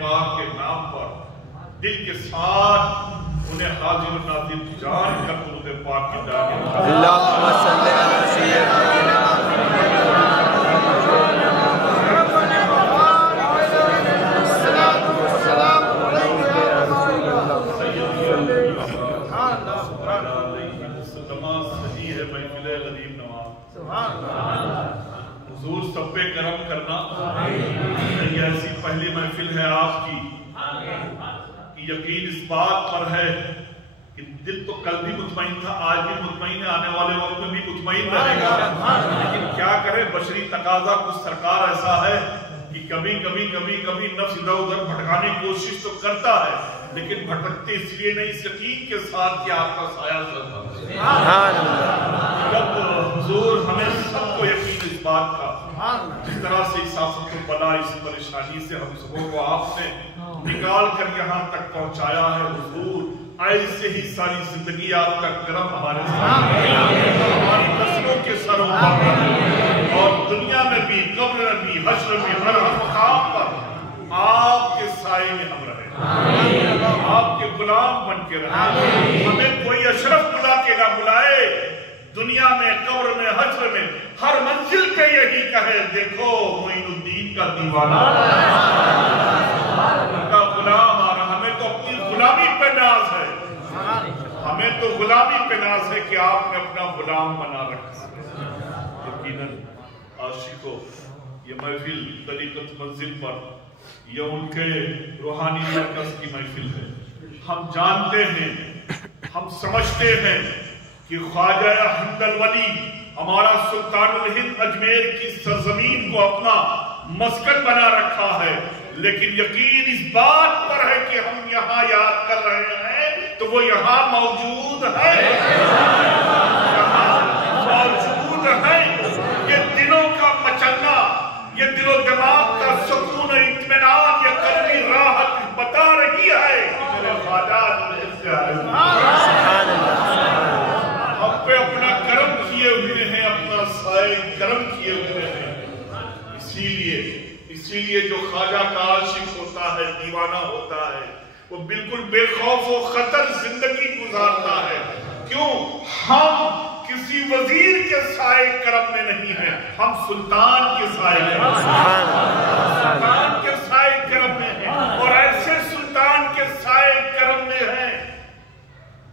پاک کے نام پر دل کے ساتھ انہیں حاضر و ناظر جان کر درود پاک کی جانب اللہم صلی علی سیدنا حضور سب پہ کرم کرنا. یہ ایسی پہلی محفل ہے آپ کی کہ یقین اس بات پر ہے کہ دل تو کل بھی مطمئن تھا، آج بھی مطمئن ہے، آنے والے وقت میں بھی مطمئن رہے گا. لیکن کیا کرے، بشری تقاضا کچھ سرکار ایسا ہے کہ کبھی نفس ادھر ادھر بھٹکانے کی کوشش تو کرتا ہے، لیکن بھٹکتے اس لیے نہیں، اس یقین کے ساتھ کہ آپ کا سایہ جب حضور ہمیں سب کو یقین اس بات کا، جس طرح سے اس آفت و بلا، اس پریشانی سے ہم سبوں کو آپ نے نکال کر یہاں تک پہنچایا ہے. حضور ایسے ہی ساری زندگی آپ کا کرم ہمارے ساتھ ہماری نسلوں کے سروں پر اور دنیا میں بھی، قبر میں بھی، حشر میں، ہر مقام پر آپ کے سائے میں ہم رہے، آپ کے غلام بن کے رہے. ہمیں کوئی اشرف بلا کے نہ بلائے، دنیا میں، قبر میں، حشر میں، ہر منزل پہ یہی کہے دیکھو معین الدین کا دیوانہ کا غلام آ رہا. ہمیں تو اپنی غلامی پہ ناز ہے، ہمیں تو غلامی پہ ناز ہے کہ آپ نے اپنا غلام بنا رکھا ہے. یقیناً عاشقوں، یہ محفل طریقت منزل پر یہ ان کے روحانی مرکز کی محفل ہے. ہم جانتے ہیں، ہم سمجھتے ہیں کہ خواجہ حمدل ولی ہمارا سلطان الہند اجمیر کی سرزمین کو اپنا مسکن بنا رکھا ہے، لیکن یقین اس بات پر ہے کہ ہم یہاں یاد کر رہے ہیں تو وہ یہاں موجود ہے، یہاں موجود ہے. یہ دلوں کا مچلنا، یہ دل و دماغ کا سکون و اطمینان، یہ قلبی راحت بتا رہی ہے کہ میرے خواجہ ہم پہ اپنا کرم کیے ہوئے ہیں، اپنا سائے کرم کیے ہوئے ہیں. اسی لیے جو خواجہ کا عاشق ہوتا ہے، دیوانہ ہوتا ہے، وہ بالکل بے خوف و خطر زندگی گزارتا ہے. کیوں؟ ہم کسی وزیر کے سائے کرم میں نہیں ہیں، ہم سلطان کے سائے کرم سلطان کے سائے کرم میں ہیں. اور ایسے سلطان کے سائے کرم میں ہیں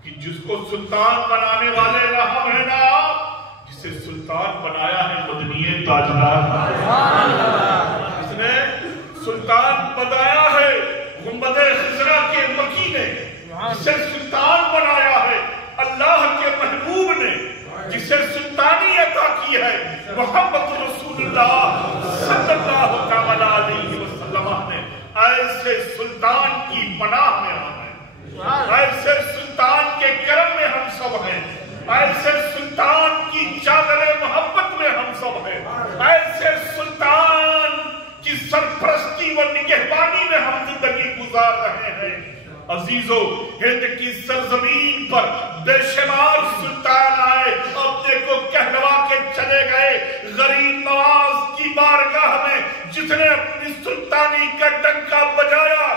کہ جس کو سلطان بنانے والے رحم ہے نا آپ، جسے سلطان بنایا ہے مدنی تاجدار، جس نے سلطان بنایا ہے گنبد خضرا کے مکی نے، جسے سلطان بنایا ہے اللہ کے محبوب نے، جسے سلطانی عطا کی ہے محمد رسول اللہ صلی اللہ علیہ وسلم نے. ایسے سلطان کی پناہ میں ہم ہیں، ایسے سلطان کے کرم میں ہم سب ہیں، ایسے سلطان کی چادر محبت میں ہم سب ہیں، ایسے سلطان کی سرپرستی و نگہبانی میں ہم زندگی گزار رہے ہیں. عزیزو، ہند کی سرزمین پر بے شمار سلطان آئے، اپنے کو کہلوا کے چلے گئے. غریب نواز کی بارگاہ میں جس نے اپنی سلطانی کا ڈنکا بجایا،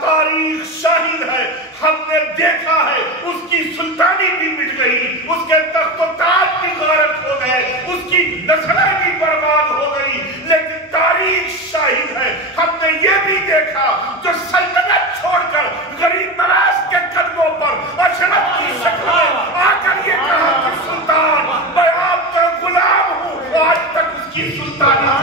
تاریخ شاہد ہے، ہم نے دیکھا ہے اس کی سلطانی بھی مٹ گئی، اس کے تخت و تاج بھی غارت ہو گئے، اس کی نسلیں بھی برباد ہو گئی. لیکن تاریخ شاہد ہے، ہم نے یہ بھی دیکھا جو سلطنت چھوڑ کر غریب نواز کے قدموں پر اشرف کی شکل میں آ کر یہ کہا کہ سلطان میں آپ کا غلام ہوں، آج تک اس کی سلطانی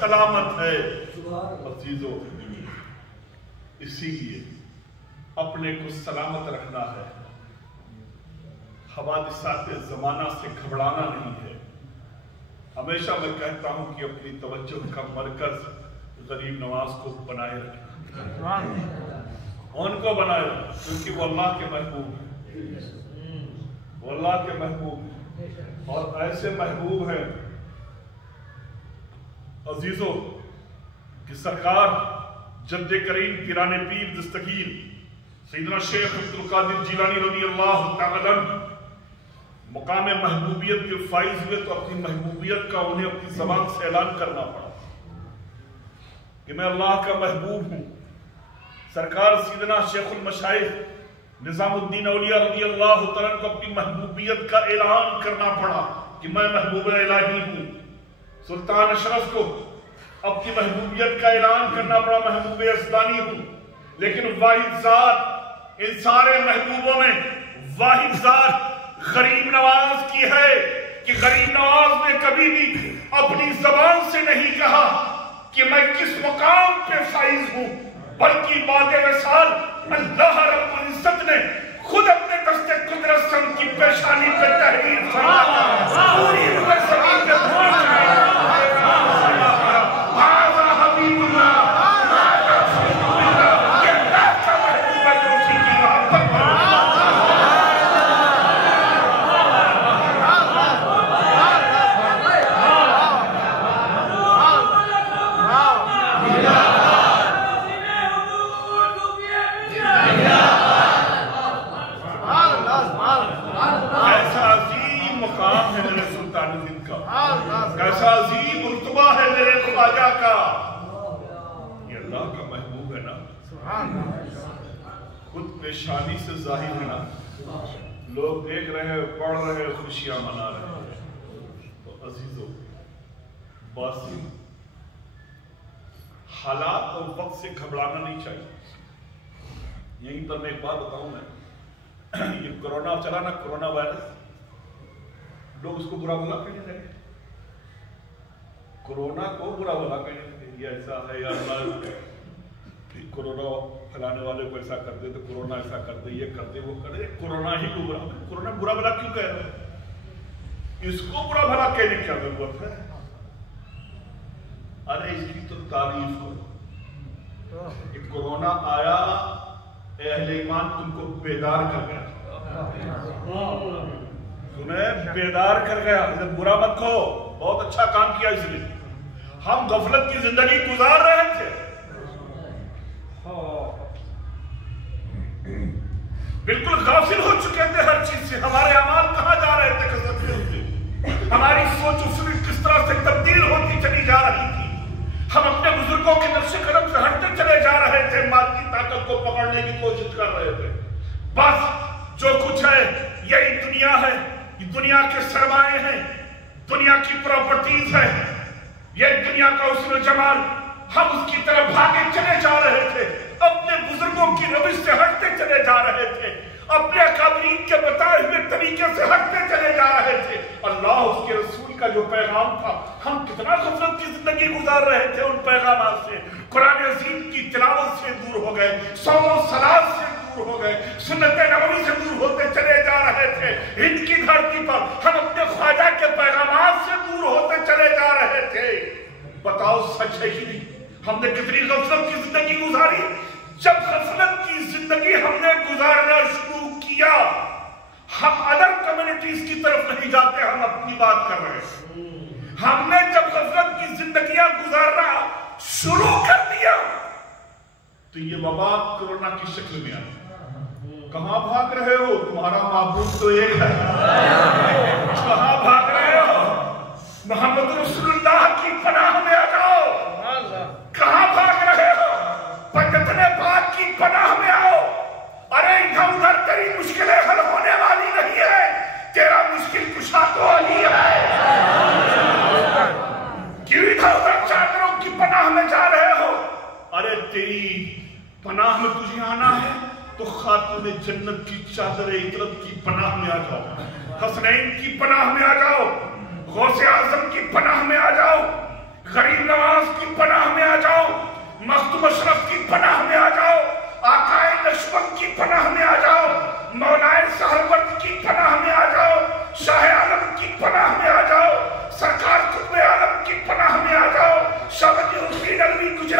سلامت ہے. عزیزو، اسی لیے اپنے کو سلامت رکھنا ہے، حوادثات زمانہ سے گھبرانا نہیں ہے. ہمیشہ میں کہتا ہوں کہ اپنی توجہ کا مرکز غریب نواز کو بنائے رکھنا، ان کو بنائے رکھنا، کیونکہ وہ اللہ کے محبوب ہیں، وہ اللہ کے محبوب ہیں، اور ایسے محبوب ہیں عزیزوں کہ سرکار جد کریم پیران پیر دستگیر سیدنا شیخ عبدالقادر جیلانی رضی اللہ تعالیٰ مقام محبوبیت کے فائز ہوئے تو اپنی محبوبیت کا انہیں اپنی زبان سے اعلان کرنا پڑا کہ میں اللہ کا محبوب ہوں۔ سرکار سیدنا شیخ المشائخ نظام الدین اولیاء رضی اللہ تعالیٰ کو اپنی محبوبیت کا اعلان کرنا پڑا کہ میں محبوب الہی ہوں۔ سلطان اشرف کو اپنی محبوبیت کا اعلان کرنا پڑا، محبوب ازدانی ہوں، لیکن واحد ذات ان سارے محبوبوں میں واحد ذات غریب نواز کی ہے کہ غریب نواز نے کبھی بھی اپنی زبان سے نہیں کہا کہ میں کس مقام پہ فائز ہوں، بلکہ بعد وصال اللہ رب العزت نے خود اپنے دست قدرت سے ان کی پیشانی پہ تحریر فرمایا، پوری زمین پہ کیسا عظیم رتبہ ہے میرے خواجہ کا، یہ اللہ کا محبوب ہے نا، خود پیشانی سے ظاہر ہے نا، لوگ دیکھ رہے ہیں، پڑھ رہے ہیں، خوشیاں منا رہے ہیں۔ تو عزیزوں باسی حالات اور وقت سے گھبرانا نہیں چاہیے۔ یہیں پر میں ایک بات بتاؤں، میں یہ کرونا چلا نا، کرونا وائرس، لوگ اس کو برا بھلا کہنے لگے، کرونا کو برا بھلا کہنے لگے، یہ ایسا ہے یا اللہ کرونا پھیلانے والے کو ایسا کر دے تو کرونا ایسا کر دے، یہ کر دے وہ کر دے، کرونا ہی کو کرونا برا بھلا کیوں کہہ رہے ہیں؟ اس کو برا بھلا کہنے کی کیا ضرورت ہے؟ ارے اس کی تو تعریف کرو کہ کرونا آیا، اے اہل ایمان تم کو بیدار کر گیا، تمہیں بیدار کر گیا، برا مت کہو، بہت اچھا کام کیا اس نے۔ ہم غفلت کی زندگی گزار رہے تھے، بالکل غافل ہو چکے تھے ہر چیز سے، ہمارے اعمال کہاں جا رہے تھے کثرت ہوتے، ہماری سوچ و فکر کس طرح سے تبدیل ہوتی چلی جا رہی تھی، ہم اپنے بزرگوں کے نقش قدم سے ہٹتے چلے جا رہے تھے، مادی طاقت کو پکڑنے کی کوشش کر رہے تھے۔ بس جو کچھ ہے یہی دنیا ہے، یہ دنیا کے سرمائے ہیں، دنیا کی پراپرٹیز ہے، یہ دنیا کا حسن و جمال، ہم اس کی طرف بھاگے چلے جا رہے تھے، اپنے بزرگوں کی روش سے ہٹتے چلے جا رہے تھے، اپنے اکابرین کے بتائے ہوئے طریقے سے ہٹتے چلے جا رہے تھے۔ اللہ اس کے رسول کا جو پیغام تھا، ہم کتنا غفلت کی زندگی گزار رہے تھے ان پیغامات سے، قرآن عظیم کی تلاوت سے دور ہو گئے، صوم و صلاۃ سے دور ہو گئے، سنت نبوی سے دور ہوتے چلے جا رہے تھے، ہند کی دھرتی پر ہم اپنے خواجہ کے پیغامات سے دور ہوتے چلے جا رہے تھے۔ بتاؤ سچ ہے ہی نہیں، ہم نے کتنی غفلت کی زندگی گزاری۔ جب غفلت کی زندگی ہم نے گزارنا شروع کیا، ہم ادر کمیونٹیز کی طرف نہیں جاتے، ہم اپنی بات کر رہے ہیں۔ ہم نے جب غفلت کی زندگیاں گزارنا شروع کر دیا تو یہ وبا کرونا کی شکل میں آئی۔ کہاں بھاگ رہے ہو؟ تمہارا معبود تو ایک ہے، کہاں بھاگ رہے ہو؟ محمد رسول اللہ کی پناہ میں آ جاؤ۔ کہاں بھاگ رہے ہو؟ پنجتن پاک کی پناہ میں آؤ۔ ارے ادھر ادھر تیری مشکلیں حل ہونے والی نہیں ہے، تیرا مشکل کشا تو علی ہے۔ کیوں ادھر ادھر چادروں کی پناہ میں جا رہے ہو؟ ارے تیری پناہ میں تجھے آنا ہے تو خاتون جنت کی چادر عطرت کی پناہ میں آ جاؤ، حسنین کی پناہ میں آ جاؤ، غوث اعظم کی پناہ میں آ جاؤ، غریب نواز کی پناہ میں آ جاؤ، مخدوم اشرف کی پناہ میں آ جاؤ، آقائے نشون کی پناہ میں آ جاؤ، مولائے سہرورد کی پناہ میں آ جاؤ، شاہ عالم کی پناہ میں آ جاؤ، سرکار قطب عالم کی پناہ میں آ جاؤ، شاہ ولی الدین علوی گجرات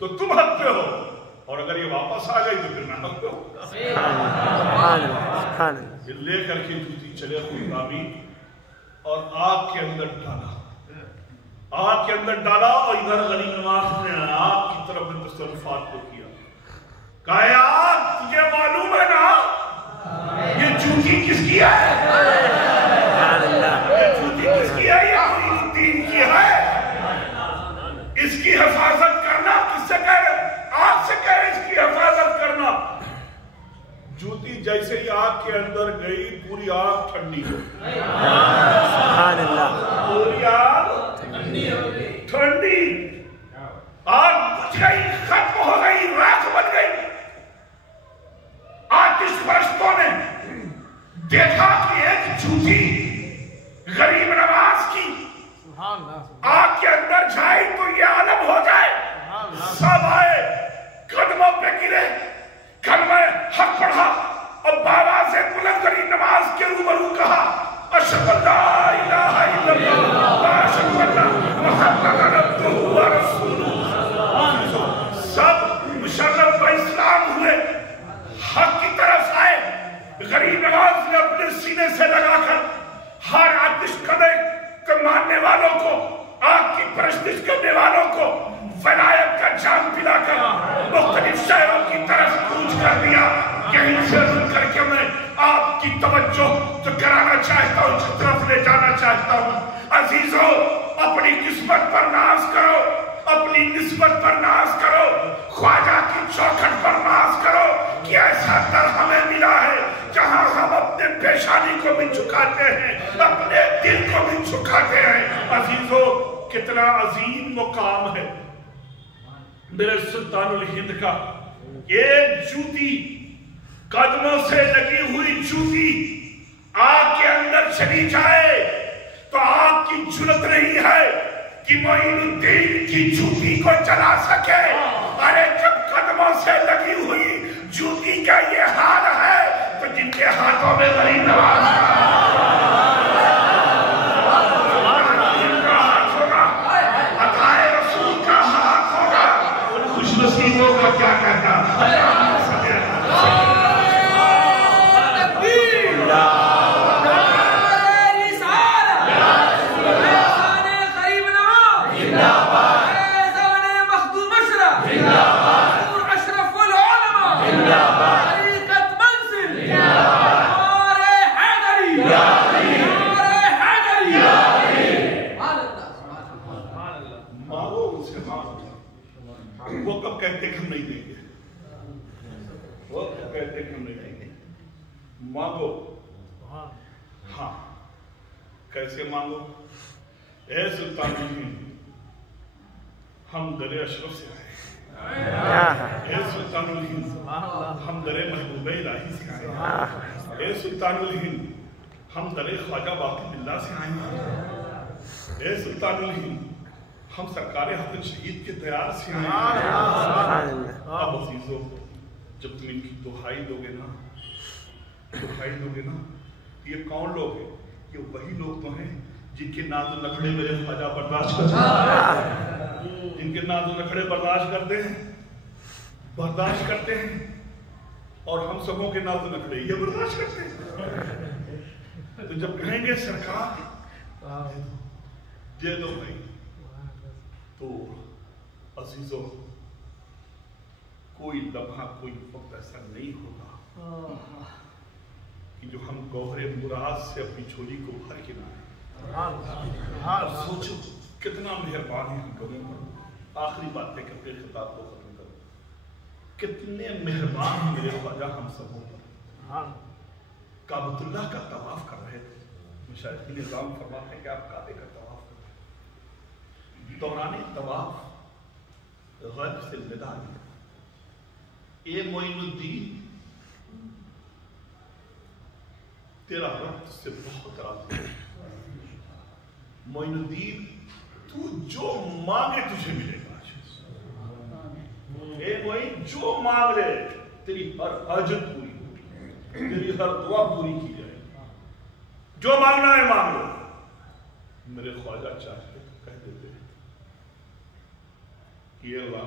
تو تم حق پہ ہو، اور اگر یہ واپس آ گئی تو پھر میں حق پہ ہوں۔ یہ لے کر کے جوتی چلے خدامی اور آگ کے اندر ڈالا، آگ کے اندر ڈالا، اور ادھر غریب نواز نے آگ کی طرف تصرفات کو کیا، کہا اے آگ تجھے معلوم ہے نا یہ جوتی کس کی ہے؟ یہ جوتی کس کی ہے؟ یہ معین الدین کی ہے، اس کی حفاظت کرنا۔ کس سے کہہ رہے؟ آگ سے کہہ رہے اس کی حفاظت کرنا۔ جوتی جیسے ہی آگ کے اندر گئی پوری آگ ٹھنڈی ہو گئی، پوری آگ ٹھنڈی، آگ بجھ گئی، ختم ہو گئی، راکھ بن گئی۔ آتش پرستوں نے دیکھا کہ ایک جوتی غریب نواز کی آگ کے اندر جائے تو یہ عالم ہو جائے۔ سب آئے، قدموں پہ گرے، کلمہ حق پڑھا، اور بآواز بلند غریب نواز کے روبرو کہا اشہد ان لا الہ الا اللہ و اشہد ان محمدًا عبدہ و رسولہ۔ سب مشرف اسلام ہوئے، حق کی طرف آئے۔ غریب نواز نے اپنے سینے سے لگا کر ہر آتش کدے کے ماننے والوں کو، آگ کی پرستش کرنے والوں کو ولایت کا جام پلا کر مختلف شہروں کی طرف کوچ کر دیا۔ یہیں سے رک کر کے میں آپ کی توجہ جو کرانا چاہتا ہوں، جس طرف لے جانا چاہتا ہوں، عزیزو اپنی قسمت پر ناز کرو، اپنی نسبت پر ناز کرو، خواجہ کی چوکھٹ پر ناز کرو کہ ایسا در ہمیں ملا ہے جہاں ہم اپنے پیشانی کو بھی جھکاتے ہیں، اپنے دل کو بھی جھکاتے ہیں۔ عزیزو کتنا عظیم مقام ہے میرے سلطان الہند کا۔ ایک جوتی، قدموں سے لگی ہوئی جوتی آگ کے اندر چلی جائے تو آگ کی جرت نہیں ہے کہ معین الدین کی جوتی کو جلا سکے۔ ارے جب قدموں سے لگی ہوئی جوتی کا یہ حال ہے تو جن کے ہاتھوں میں غریب نواز کا ہاتھ ہوگا، عطائے رسول کا ہاتھ ہوگا، ان خوش نصیبوں کا کیا کہنا۔ وہ کب کہتے کہ ہم نہیں دیں گے، وہ کب کہتے کہ ہم نہیں دیں گے؟ مانگو، ہاں کیسے مانگو؟ اے سلطان الہند ہم در اشرف سے آئے، اے سلطان الہند ہم در محبوب الہی سے آئے، اے سلطان الہند ہم در خواجہ باقی باللہ سے آئے، اے سلطان الہند ہم سرکار حسن شہید کے دیار سے آئے۔ اب عزیزو جب تم ان کی دہائی دو گے نا، دہائی دو گے نا، یہ کون لوگ ہیں؟ یہ وہی لوگ تو ہیں جن کے ناز و نخڑے میرے خواجہ برداشت کرتے ہیں، جن کے ناز و نخڑے برداشت کرتے ہیں، برداشت کرتے ہیں، اور ہم سبوں کے ناز و نخڑے یہ برداشت کرتے ہیں۔ تو جب کہیں گے سرکار دے دو بھائی، تو عزیزو کوئی لمحہ کوئی وقت ایسا نہیں ہوگا کہ جو ہم گوہر مراد سے اپنی جھولی کو بھر کے نہ سوچو کتنا مہربان ہے ہم لوگوں پر۔ آخری باتیں کر کے خطاب کو ختم کرو، کتنے مہربان ہیں میرے خواجہ ہم سبوں پر۔ کعبۃ اللہ کا طواف کر رہے تھے، مشاہدین نظام فرماتے ہیں کہ آپ کعبے کا طواف کر رہے ہیں، دوران طواف غیب سے ندا دی، اے معین الدین تیرا رب سے بہت راضی ہے، معین الدین تو جو مانگے تجھے ملے گا، اے معین جو مانگ لے تیری ہر حاجت پوری ہوگی، تیری ہر دعا پوری کی جائے، جو مانگنا ہے مانگ لو۔ میرے خواجہ چاہتے کہہ دیتے کہ اللہ